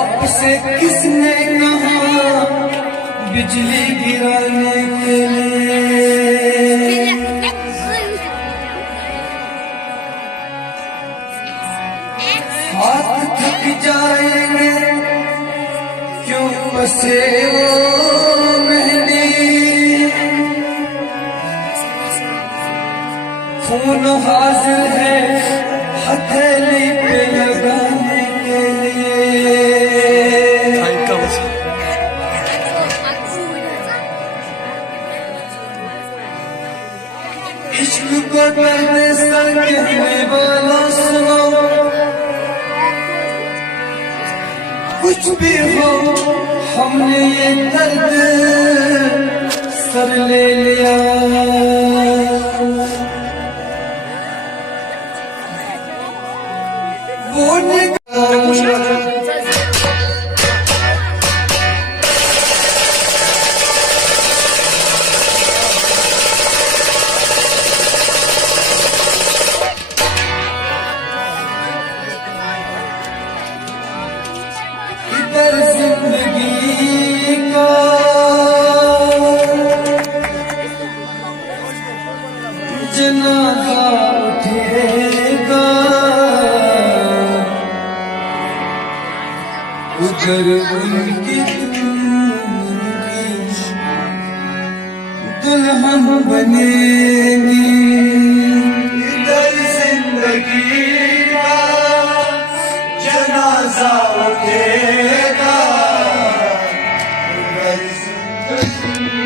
आपसे किसने कहा बिजली गिराने के लिए? हाथ थक जाएंगे क्यों बसे वो मेहंदी, खून हाजिर है हथेली पे लगाने के लिए। इश्क को दर्द सर कहने वाला सुनो, कुछ भी हो हमने ये दर्द सर ले लिया। वो जिंदगी का जनाजा उठेगा, उधर उनकी दुल्हन बनेगी। इधर जिंदगी का जनाजा उठेगा, उधर जिंदगी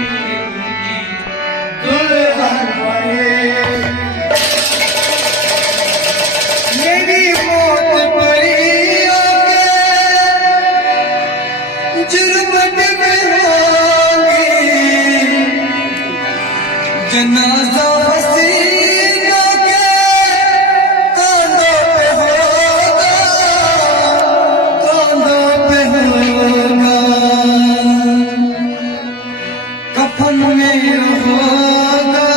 दुल्हन बनेगी। मेरी मौत परियों के जुर्मट में होगी, जनाजा हसीनों के कांधों पे होगा, कांधों पे होगा। कफन में होगा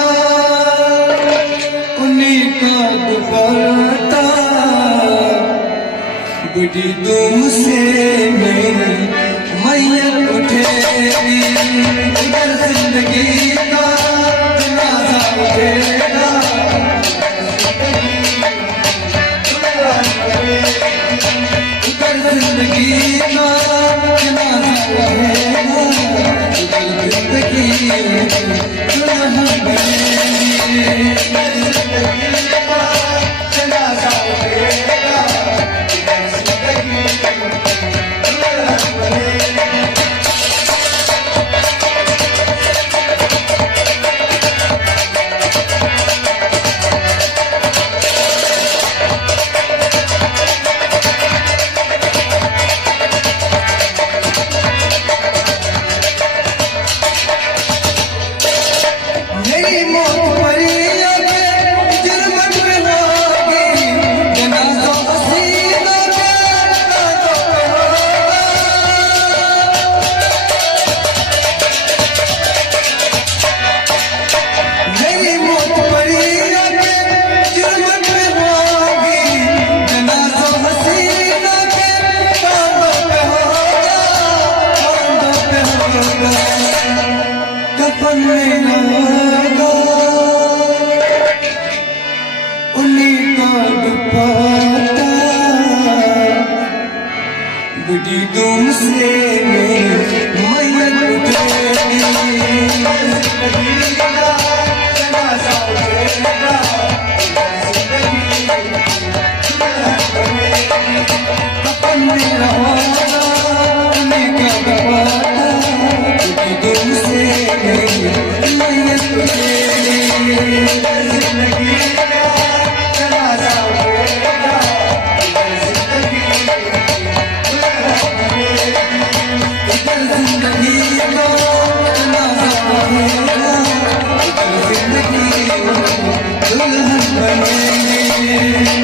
उन्हीं का दुपट्टा, बुढ़ी तुम से मेरी मैयत उठेगी। इधर जिंदगी का जनाजा उठेगा, इधर जिंदगी का जनाजा उठेगा, इधर जिंदगी दुल्हन बनेगी। इधर जिंदगी का जनाजा उठेगा, इधर जिंदगी दुल्हन बनेगी। मेरी मौत परियों के जुर्मट में होगी, जनाजा हसीनों के कांधों पे होगा। मेरी मौत परियों के जुर्मट में होगी, जनाजा हसीनों के कांधों पे होगा, कांधों पे होगा। कफन में होगा उन्हीं का दुपट्टा, बुढ़ी तुम से मेरी मैयत उठेगी। जिंदगी का जनाजा उठेगा, जिंदगी दुल्हन बनेगी। कफन में होगा उन्हीं का दुपट्टा, बुढ़ी तुम से मेरी मैयत उठेगी। जिंदगी का जनाजा उठेगा, जिंदगी दुल्हन बनेगी। इधर जिंदगी का दुल्हन बनेंगे